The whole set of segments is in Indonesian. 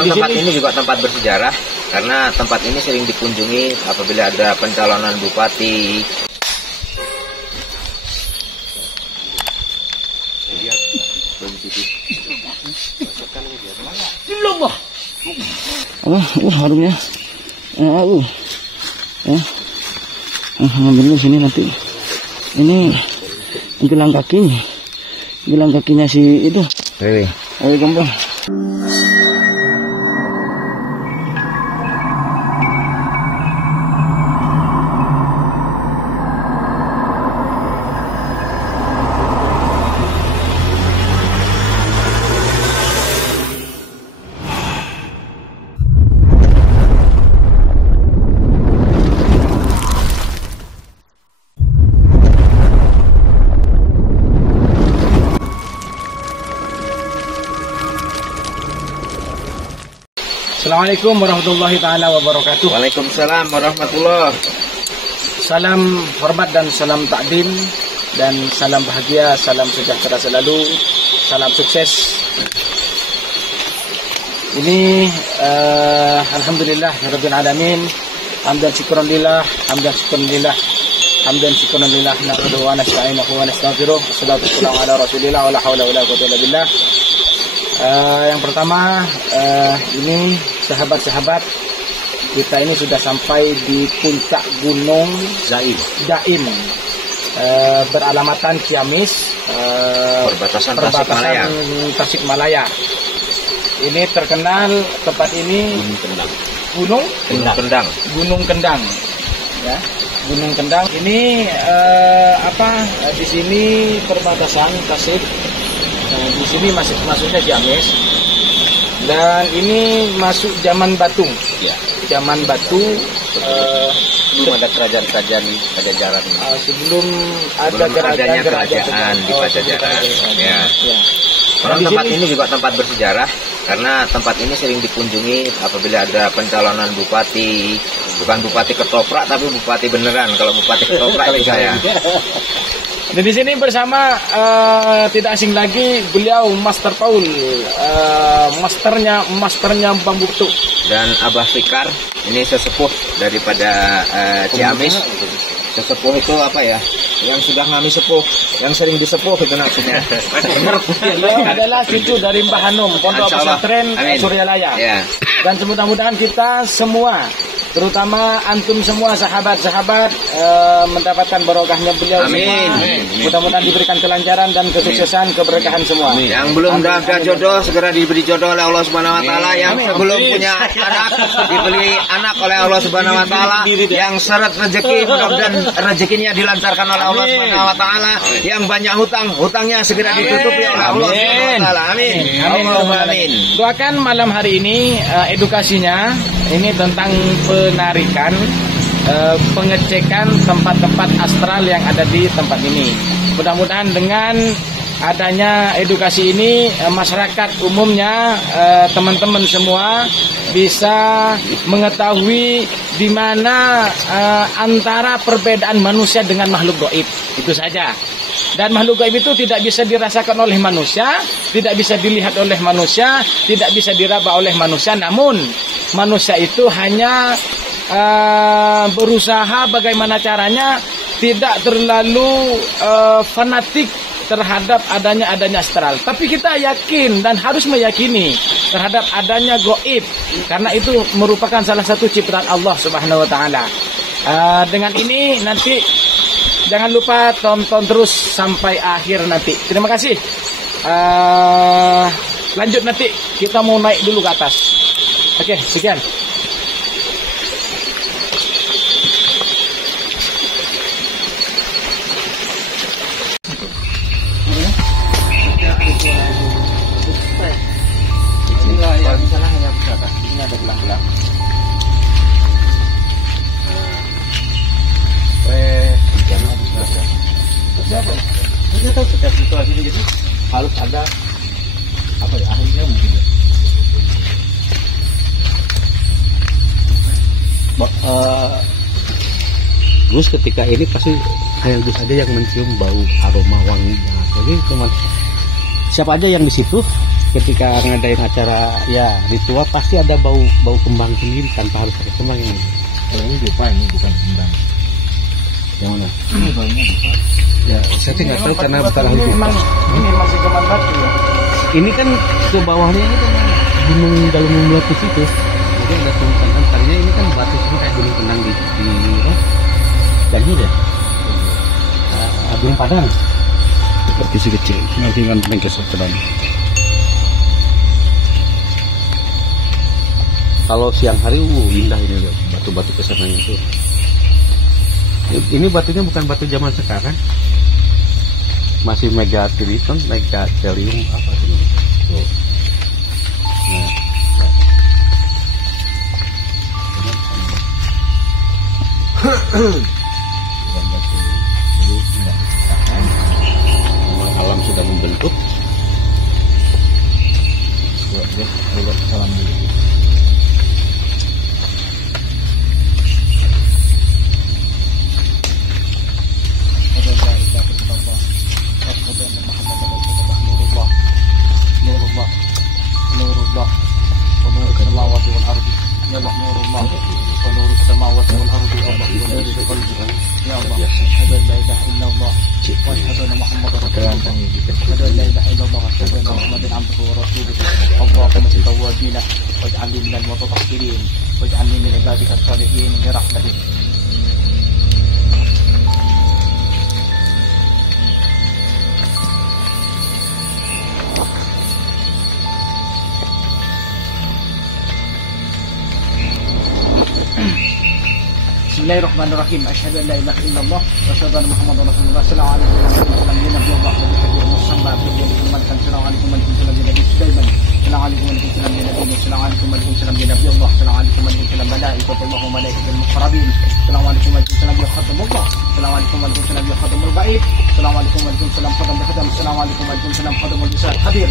Tempat ini juga tempat bersejarah karena tempat ini sering dikunjungi apabila ada pencalonan bupati. Harumnya. Ambil sini nanti. Ini gelang kakinya si itu. Ayo gambar. Assalamualaikum warahmatullahi taala wabarakatuh. Waalaikumsalam warahmatullahi. Salam hormat dan salam takdim dan salam bahagia, salam sejahtera selalu, salam sukses. Ini alhamdulillah rabbil alamin. Hamdan syukran lillah, hamdan syukran lillah. Hamdan syukran lillah nahmaduhu wa nasta'inuhu wa nastaghfiruh. Wassalatu wassalamu ala Rasulillah wa la haula wa la quwwata illa billah. Yang pertama, ini sahabat-sahabat, kita ini sudah sampai di puncak Gunung Jaim, beralamatan Ciamis, perbatasan Tasikmalaya. Ini terkenal tempat ini Gunung Kendang. Ya, Gunung Kendang. Ini di sini perbatasan Tasik. Di sini masuknya Ciamis, dan ini masuk zaman Batu. Ya. Zaman Batu. Sebelum ada kerajaan Pajajaran. Sebelum ada kerajaan di Pajajaran. Ya. Dan tempat ini juga tempat bersejarah karena tempat ini sering dikunjungi apabila ada pencalonan bupati, bukan bupati ketoprak tapi bupati beneran. Kalau bupati ketoprak itu saya. Dan di sini bersama tidak asing lagi beliau Master Paul, masternya Bang Buktu, dan Abah Fikar. Ini sesepuh daripada Ciamis. Sesepuh itu apa ya? Yang sudah ngami sepuh, yang sering disepuh itu maksudnya. Benar. Beliau adalah cucu dari Mbah Hanum, Pondok Pesantren Suryalaya. Ya. Dan mudah-mudahan kita semua, terutama antum semua sahabat-sahabat, mendapatkan barokahnya beliau. Amin. Semua. Mudah-mudahan diberikan kelancaran dan kesuksesan, keberkahan semua. Amin. Yang belum ada jodoh segera diberi jodoh oleh Allah Subhanahu wa taala. Yang belum punya anak diberi anak oleh Allah Subhanahu wa taala. Yang syarat rezeki mudah-mudahan rezekinya dilancarkan oleh Allah Subhanahu wa taala. Yang banyak hutangnya segera ditutupi oleh Allah Subhanahu wa taala. Amin. Amin. Doakan malam hari ini edukasinya ini tentang penarikan, pengecekan tempat-tempat astral yang ada di tempat ini. Mudah-mudahan dengan adanya edukasi ini, masyarakat umumnya, teman-teman semua bisa mengetahui di mana antara perbedaan manusia dengan makhluk gaib. Itu saja. Dan makhluk gaib itu tidak bisa dirasakan oleh manusia, tidak bisa dilihat oleh manusia, tidak bisa diraba oleh manusia. Namun manusia itu hanya berusaha bagaimana caranya tidak terlalu fanatik terhadap adanya astral. Tapi kita yakin dan harus meyakini terhadap adanya gaib, karena itu merupakan salah satu ciptaan Allah Subhanahu wa taala. Dengan ini nanti jangan lupa tonton terus sampai akhir nanti. Terima kasih. Lanjut nanti kita mau naik dulu ke atas. Oke, sekian. Ini ada belang-belang. Siapa? Saya tahu setiap situasi ini gitu harus ada apa ya, ahlinya mungkin ya. Gus ketika ini pasti kayak Gus aja yang mencium bau aroma wanginya. Jadi teman siapa aja yang di situ ketika ngadain acara ya ritual pasti ada bau kembang sendiri tanpa harus pakai kembang ini. Kalau ini dupa, ini bukan kembang. Yang mana? Ini baunya dupa. Ya, saya nggak tahu karena betul ini memang ini masih kembang batu ya. Ini kan ke bawahnya ini kan gunung dalam meletus itu. Jadi ada tulisan antaranya ini kan batu itu kayak gunung Kendang di Cianjur ya. Gunung Padang. Seperti si kecil. Nanti kan bengkes terang. Kalau siang hari indah ini loh, batu-batu kesananya itu. Ini batunya bukan batu zaman sekarang. Masih megatilium apa ini? Tuh. Memang alam sudah membentuk. Salam dulu. واجعلني من المتطهرين واجعلني من عبادك الصالحين برحمتك. Bismillahirrahmanirrahim. Asyhadu an la ilaha illallah wa asyhadu anna Muhammadar Rasulullah. Assalamualaikum warahmatullahi wabarakatuh. Assalamualaikum warahmatullahi wabarakatuh. Assalamualaikum warahmatullahi wabarakatuh. Assalamualaikum warahmatullahi wabarakatuh. Assalamualaikum warahmatullahi wabarakatuh. Assalamualaikum warahmatullahi wabarakatuh. Assalamualaikum warahmatullahi wabarakatuh. Assalamualaikum warahmatullahi wabarakatuh. Assalamualaikum warahmatullahi wabarakatuh. Assalamualaikum warahmatullahi wabarakatuh. Hadir.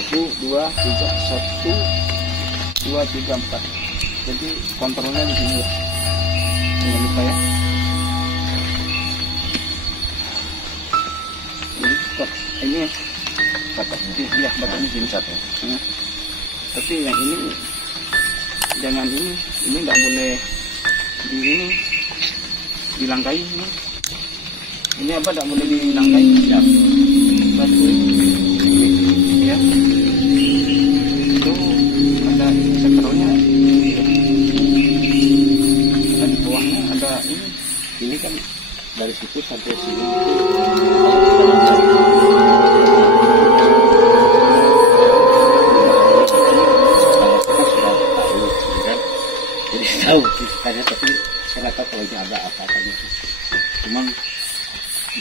1, 2, 3, 1, 2, 3, 4. Jadi kontrolnya di sini ya. Jangan lupa ya. Ini stop. Ini ya batangnya sini satu. Tapi yang ini jangan ini nggak boleh di ini dilangkai ini. Ini apa nggak boleh dilangkai ya. Batu ini ya. Itu ada sekeronya. Ada di bawahnya ada ini. Ini kan dari situ sampai sini. Tahu karena tapi saya tahu kalau ini ada apa tadi. Cuman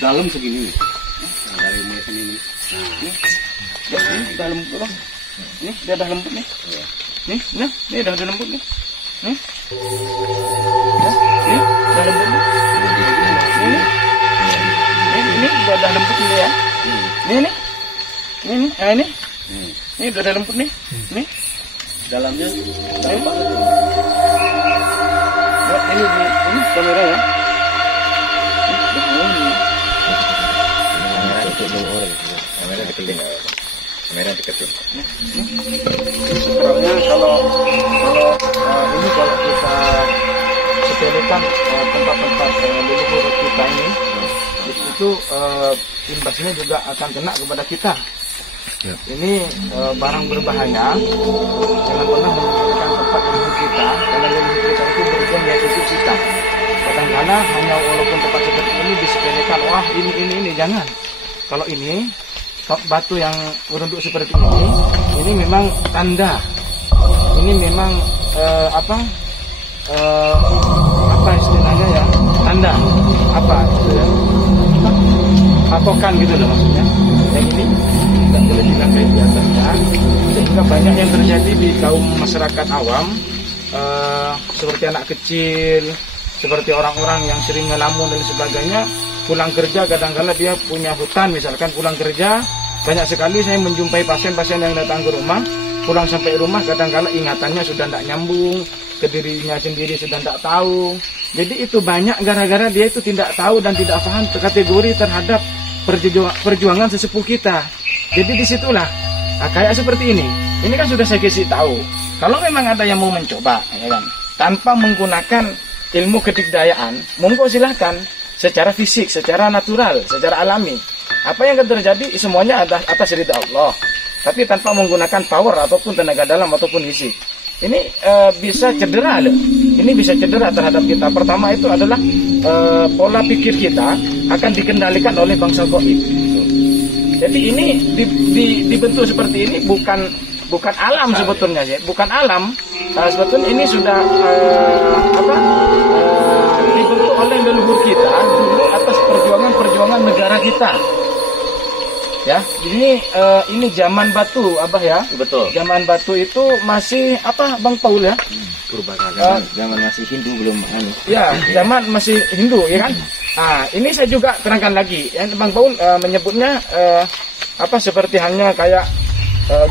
dalam segini nih. Dari mulai sini nih. Ini dalam tuh. Nih, dia dah lembut nih. Nih, nih dah lembut nih. Nih. Ya, nih, dah lembut nih. Ini dah lembut nih ya. Nih. Ini. Ini udah lembut nih. Nih. Dalamnya dalam banget. Ini kamera ya. Kamera deketin. Kamera deketin. Sebenarnya kalau kita sepelekan tempat-tempat leluhur kita ini, itu imbasnya juga akan kena kepada kita. Ya. Ini barang berbahaya. Jangan pernah menggunakan tempat leluhur kita, karena leluhur kita itu berjuang ya hidup kita. Kadang-kadang hanya walaupun tempat seperti ini disepelekan, wah ini jangan. Kalau ini batu yang berunduk seperti ini memang tanda. Ini memang apa istilahnya ya, tanda apa gitu ya, patokan gitu loh maksudnya. Yang ini tidak boleh dilangkai di atasnya, sehingga banyak yang terjadi di kaum masyarakat awam, seperti anak kecil, seperti orang-orang yang sering ngelamun dan sebagainya. Pulang kerja kadang-kadang dia punya hutan, misalkan pulang kerja banyak sekali saya menjumpai pasien-pasien yang datang ke rumah, pulang sampai rumah kadang-kadang ingatannya sudah tidak nyambung, ke dirinya sendiri sudah tidak tahu. Jadi itu banyak gara-gara dia itu tidak tahu dan tidak paham kategori terhadap perjuangan sesepuh kita. Jadi disitulah kayak seperti ini kan sudah saya kasih tahu. Kalau memang ada yang mau mencoba, ya kan, tanpa menggunakan ilmu kedikdayaan, monggo silahkan. Secara fisik, secara natural, secara alami. Apa yang akan terjadi semuanya atas ridha Allah. Tapi tanpa menggunakan power ataupun tenaga dalam ataupun fisik. Ini bisa cedera loh. Ini bisa cedera terhadap kita. Pertama itu adalah pola pikir kita akan dikendalikan oleh bangsa gaib. Jadi ini dibentuk seperti ini bukan alam sebetulnya ya. Bukan alam. Sebetulnya ini sudah dibentuk oleh leluhur kita dulu atas perjuangan negara kita. Ya, ini zaman batu, Abah ya. Betul. Zaman batu itu masih apa, Bang Paul ya? Purbakala. Zaman masih Hindu belum ini. Ya, zaman masih Hindu ya kan. Nah, ini saya juga terangkan lagi. Yang Bang Paul menyebutnya seperti halnya kayak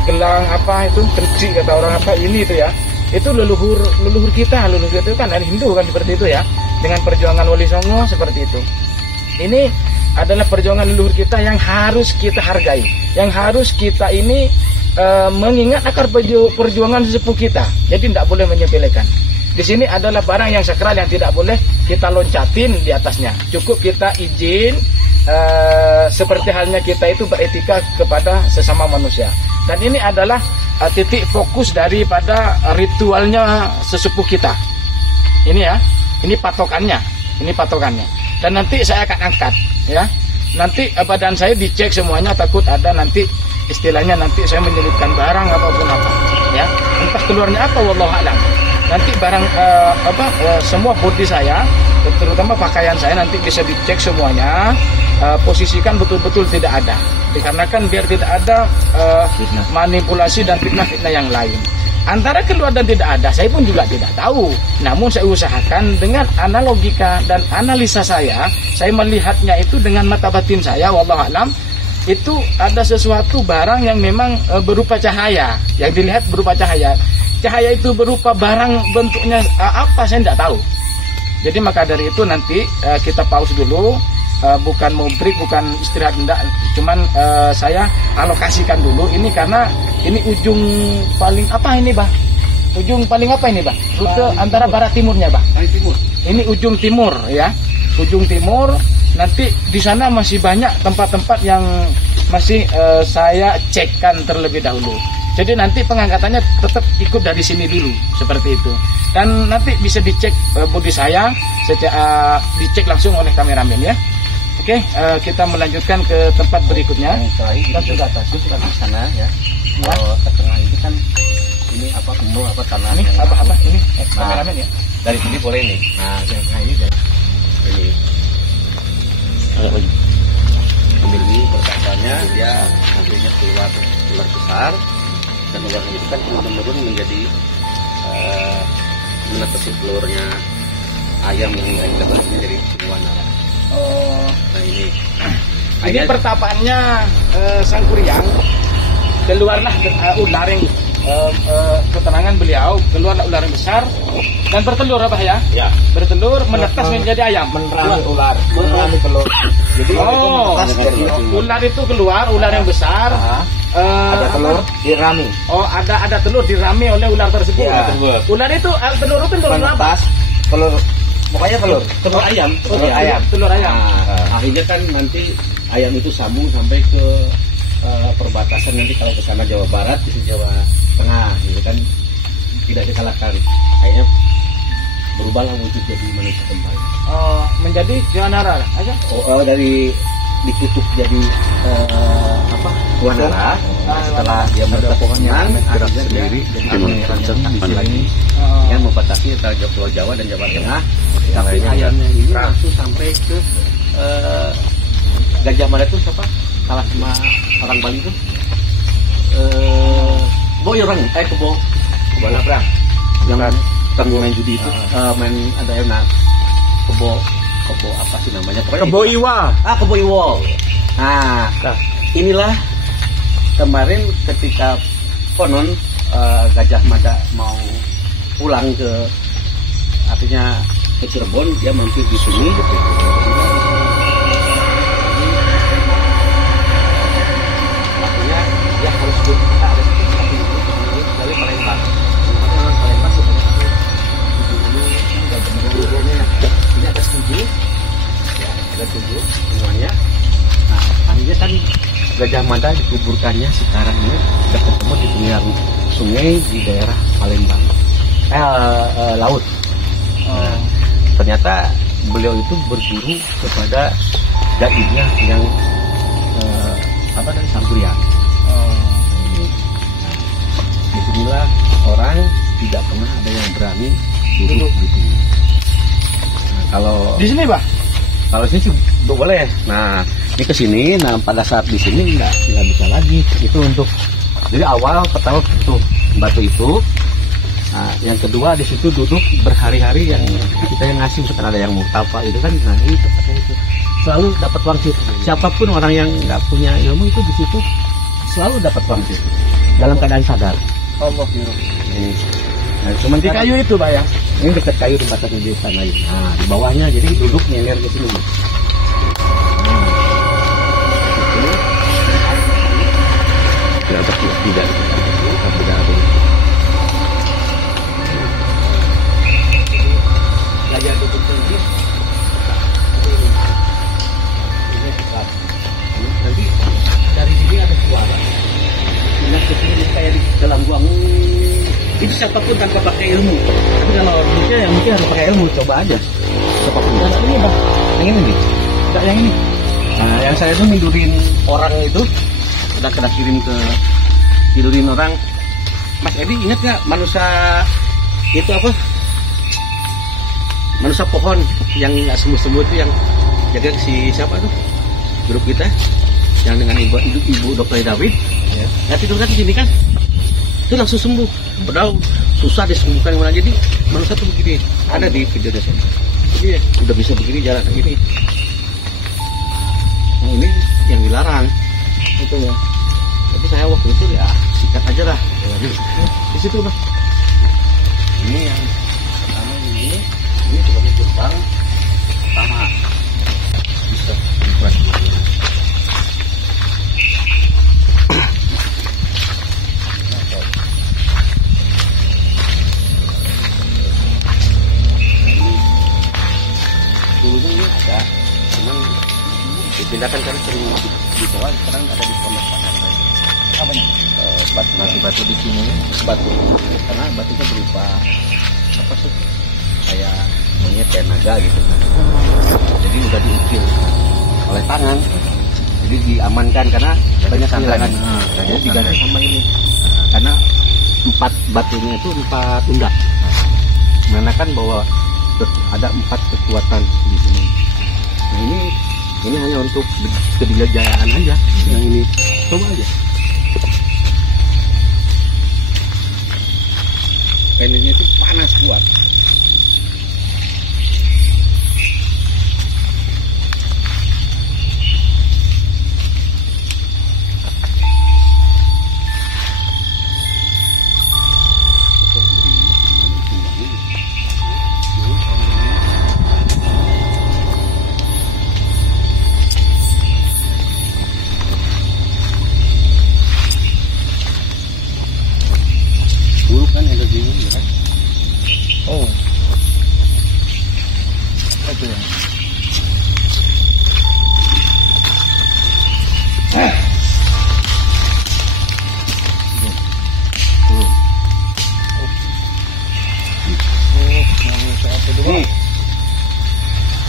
gelang apa itu, triksi kata orang apa ini itu ya. Itu leluhur kita itu kan dari Hindu kan seperti itu ya. Dengan perjuangan Wali Songo seperti itu. Ini adalah perjuangan leluhur kita yang harus kita hargai, yang harus kita ini mengingat akar perjuangan sesepuh kita. Jadi tidak boleh menyepelekan. Di sini adalah barang yang sakral yang tidak boleh kita loncatin di atasnya. Cukup kita izin seperti halnya kita itu beretika kepada sesama manusia. Dan ini adalah titik fokus daripada ritualnya sesepuh kita. Ini ya. Ini patokannya. Dan nanti saya akan angkat, ya. Nanti badan saya dicek semuanya, takut ada nanti istilahnya nanti saya menyelipkan barang ataupun apa, ya. Entah keluarnya apa, wallahu a'lam. Nanti barang semua body saya, terutama pakaian saya nanti bisa dicek semuanya, posisikan betul-betul tidak ada. Dikarenakan biar tidak ada manipulasi dan fitnah-fitnah yang lain. Antara keluar dan tidak ada, saya pun juga tidak tahu. Namun saya usahakan dengan analogika dan analisa saya melihatnya itu dengan mata batin saya, wallahu a'lam. itu ada sesuatu barang yang memang berupa cahaya, yang dilihat berupa cahaya. Cahaya itu berupa barang, bentuknya apa saya tidak tahu. Jadi maka dari itu nanti kita pause dulu, bukan mau break, bukan istirahat, enggak. Cuman saya alokasikan dulu ini karena ini ujung paling apa ini, Bah? Ujung paling apa ini, Bah? Rute antara barat timurnya, Bah? Timur. Ini ujung timur ya. Ujung timur. Nanti di sana masih banyak tempat-tempat yang masih saya cekkan terlebih dahulu. Jadi nanti pengangkatannya tetap ikut dari sini dulu, seperti itu. Dan nanti bisa dicek bodi saya, dicek langsung oleh kameramen ya. Oke, kita melanjutkan ke tempat berikutnya. Kita ke atas, itu ke sana ya. Kalau ke tengah ini kan ini apa kumuh apa tanah Ini yang apa ini kameramen ya. dari sini boleh nih. Nah, yang tengah ini ini. Ambil ini berkasanya dia nantinya keluar ular besar, dan ular itu kan turun menjadi menetesin telurnya ayam yang dapatnya dari Sinuwana. Oh, Nah ini pertapaannya Sang Kuryang. Keluarlah ular yang ketenangan beliau, keluarlah ular yang besar dan bertelur apa ya? Ya. Bertelur menetas menjadi ayam. Menerami ular, menerami telur. Jadi ular itu keluar, ular yang besar. ada telur dirami. Oh, ada telur dirami oleh ular tersebut. Ya. Ular itu telur apa? Menetas telur, pokoknya telur. Telur ayam. Telur ayam. Telur ayam. Nah, akhirnya kan nanti ayam itu sambung sampai ke perbatasan nanti kalau ke sana Jawa Barat, itu Jawa Tengah, gitu kan tidak dikalahkan. Akhirnya berubahlah wujud jadi manusia kembali. Menjadi Jawanara aja. Dari dikutuk jadi Wanara. Setelah dia berkepohonan gerak sendiri jadi pangeran lagi yang membatasi antara Pulau Jawa dan Jawa Tengah. Tapi ayamnya ini langsung sampai ke Gajah Mada itu siapa? Salah sama orang Bali itu Boyorang, Kebo Nabrang yang main judi itu, main ada enak Kebo apa sih namanya? Kebo Iwa. Kebo Iwa. Nah, inilah kemarin ketika konon Gajah Mada mau pulang ke, artinya ke Cirebon, dia mampir di sini. Artinya dia harus kita ada dari Palembang. Palembang sebenarnya ini ada 7, ya ada 7 semuanya. Nah, akhirnya kan Gajah Mada dikuburkannya sekarang ini sudah ketemu di pinggir sungai di daerah Palembang, laut. Ternyata beliau itu berguru kepada gaibnya yang dari Sang Kuryang. Disinilah orang tidak pernah ada yang berani duduk di sini. Nah, kalau Di sini, Bah? Kalau sini sih boleh. Nah, ini ke sini. Nah, pada saat di sini nggak bisa lagi. Itu untuk jadi awal pertama itu batu itu. Nah, yang kedua di situ duduk berhari-hari yang kita yang ngasih, misalkan ada yang murtafa itu kan. Nah, ini tempatnya itu selalu dapat wangsit. Siapapun orang yang nggak punya ilmu itu di situ selalu dapat wangsit dalam keadaan sadar. Allah. Ini. Nah, cuma Di kayu itu, Pak ya? ini dekat kayu tempatnya di sana. Nah, di bawahnya jadi duduk nyeler ke sini. Tidak. Gajah duduk tinggi. Nanti dari sini ada suara. Ingat ke sini kayak di dalam gua. Itu siapapun tanpa pakai ilmu. Tapi kalau bisa yang mungkin harus pakai ilmu, coba aja. Siapapun. Nah, ini Bang, yang ini nih. Tidak yang ini. Nah, yang saya itu tidurin orang itu, udah kena tidurin orang. Mas Edi ingat nggak manusia itu apa? Manusia pohon yang nggak sembuh itu yang jaga si siapa tuh? Grup kita yang dengan ibu Dr. David. Ya. Nah, tidur kan di sini kan? Itu langsung sembuh. Padahal susah disembuhkan gimana. Jadi manusia tuh begini. Ada di video saya. Jadi ya, udah bisa begini jalan begini. Nah, ini yang dilarang. Itu ya. Tapi saya waktu itu ya sikat aja lah. Di situ Mas. Ini yang pertama ini sebagai gerbang pertama. Bisa buat. Dulunya ini ada, cuman dipindahkan kan sering di bawah, sekarang ada di pondok pesantren. Apa nih? Batu di sini, batu karena batunya berupa apa sih? Kayak monyet kayak naga gitu. Jadi udah diukir oleh tangan. Jadi diamankan karena banyak tantangan. Jadi diganti sama ini. Karena 4 batunya itu 4 undak. Menandakan bahwa ada 4 kekuatan di sini. Nah ini hanya untuk kedilajaan aja. Yang ini coba aja. Kainnya itu panas kuat. Dulu kan energinya ya kan? Oh. Itu ya. Nih.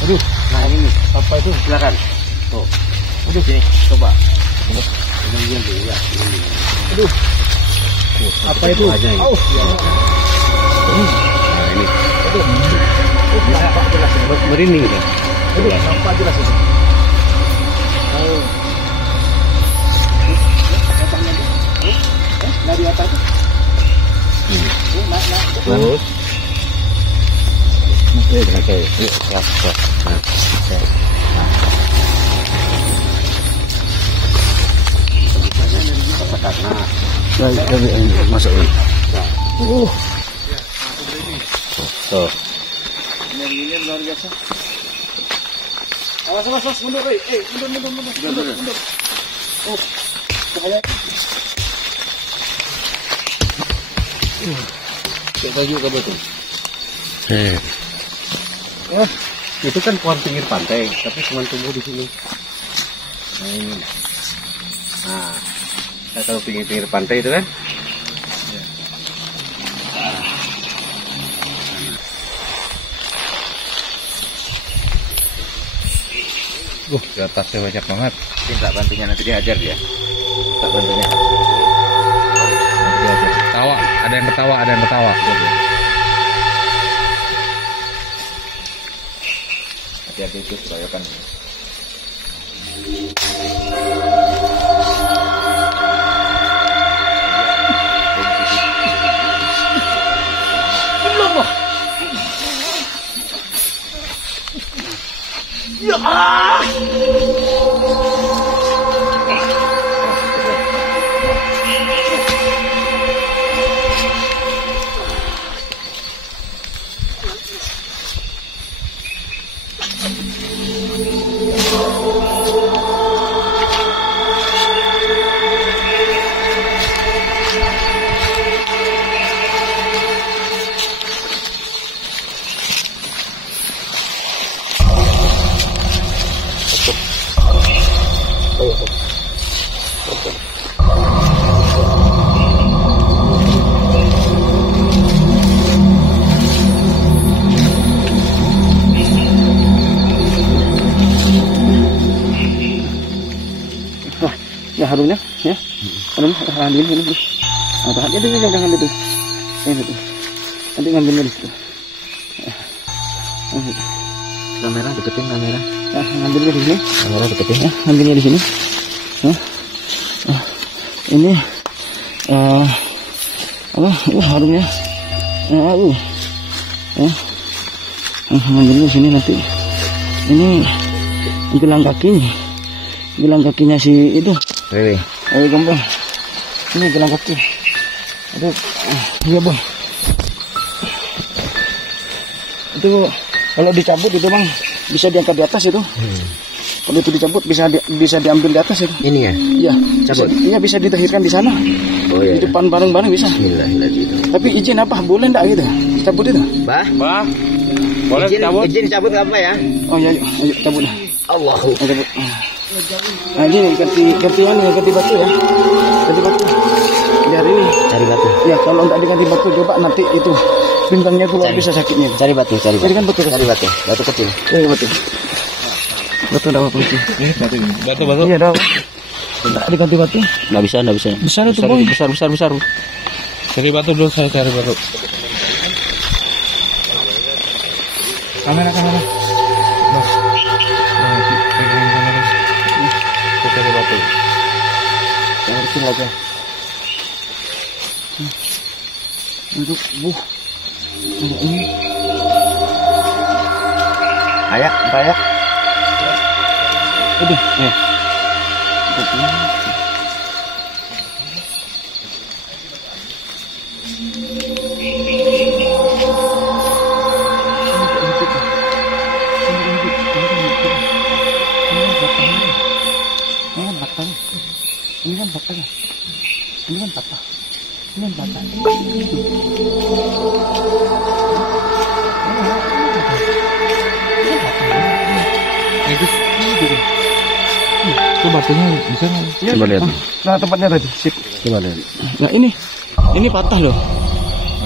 Aduh, nah ini apa itu silakan. Tuh. Aduh sini, coba. Ini dulu ya. Aduh. Apa itu? Aja ini. Oh. Nah ini. Aduh. Nampak jelas. Merinding ya. Aduh, nampak jelas itu. Oh. Dari atas itu. Terus. Oke, yuk, keras. Nah, oke. Nah, masukin. Tuh. Energinya luar biasa. Awas, mundur, mundur. Oh, bahaya. Coba juga betul. Itu kan pohon pinggir pantai, tapi cuma tumbuh di sini. Nah ini. Nah, kita tahu pinggir pantai itu kan? Di atasnya banyak banget. Minta bantunya nanti diajar dia. Minta bantunya. Ketawa, ada yang ketawa. Hati-hati itu keroyokan. Ya harumnya, ya. Harum, ambil ini. Nah, tahan itu jangan itu. Itu. Nanti ngambilnya di situ. Kamera deketin kamera. Nah, ngambilnya di sini. Kamera deketin Ya, ngambilnya di sini. Ini apa? Harumnya. Ngambilnya di sini nanti. Ini gelang kakinya si itu Riri. Ayo gampang. Ini gelang kecil. Aduh, iya bang. Itu kalau dicabut itu bang bisa diangkat di atas itu. Kalau itu dicabut bisa diambil di atas itu. Ini ya? Iya. Cabut? Iya bisa ditahirkan di sana. Oh iya. Di depan bareng-bareng bisa. Bismillahirrahmanirrahim. Tapi izin apa? Boleh enggak gitu? Cabut itu? Bah, Boleh cabut. izin cabut apa ya? Oh iya, ayo cabut. Allahu. Cabut. Nah ini ganti batu ya. Ganti batu. Biar ini. Cari batu. Ya kalau enggak diganti batu coba nanti itu pingpangnya keluar bisa sakitnya. Cari batu. Carikan batu. Cari batu. Batu kecil. Iya batu. Batu enggak apa-apa. Ini batu. Iya dah. Enggak diganti batu. Enggak bisa. Besar itu boy. Besar. Cari batu dulu, saya cari batu. Kamera. Nah, pegangin kamera. Kita cari batu. Yang kecil aja. Untuk ini. Ayak. Udah, ya. Ini kan batang. Itu batunya bisa nggak? Coba lihat. Nah tempatnya tadi. Sip. Coba lihat. Nah ini patah loh.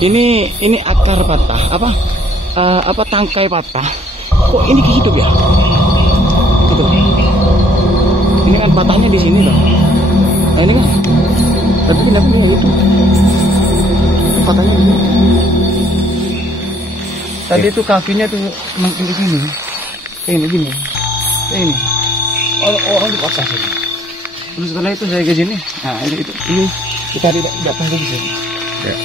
Ini akar patah. Apa tangkai patah. Kok ini hidup ya? Gitu. Ini kan patahnya di sini loh. Nah ini kan. Tapi kenapa ini itu? Patahnya di sini. Tadi itu kakinya tuh makin di sini. Gini. Ini. Orang dipatah saja. Terus setelah itu saya ke sini. Nah ini kita di atas lagi sini. Ya.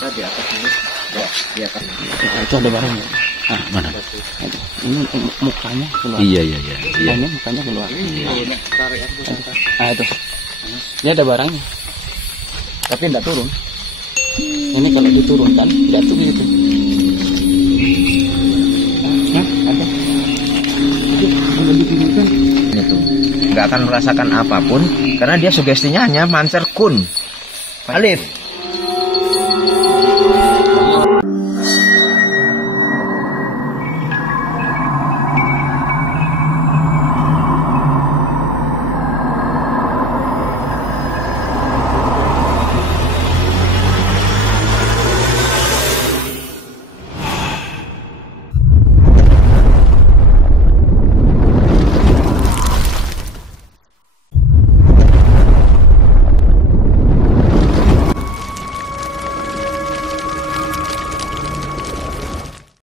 Kita di atas ini. Ya, di atas. Nah, itu ada barangnya. Ah, mana? Ini mukanya keluar. Iya. Nah, ini mukanya keluar. Nah, itu. Ini ada barangnya. Tapi tidak turun. Ini kalau diturunkan jatuh gitu. Nah, ada. Itu kalau diturunkan Itu nggak akan merasakan apapun karena dia sugestinya hanya mancer kun. Alif.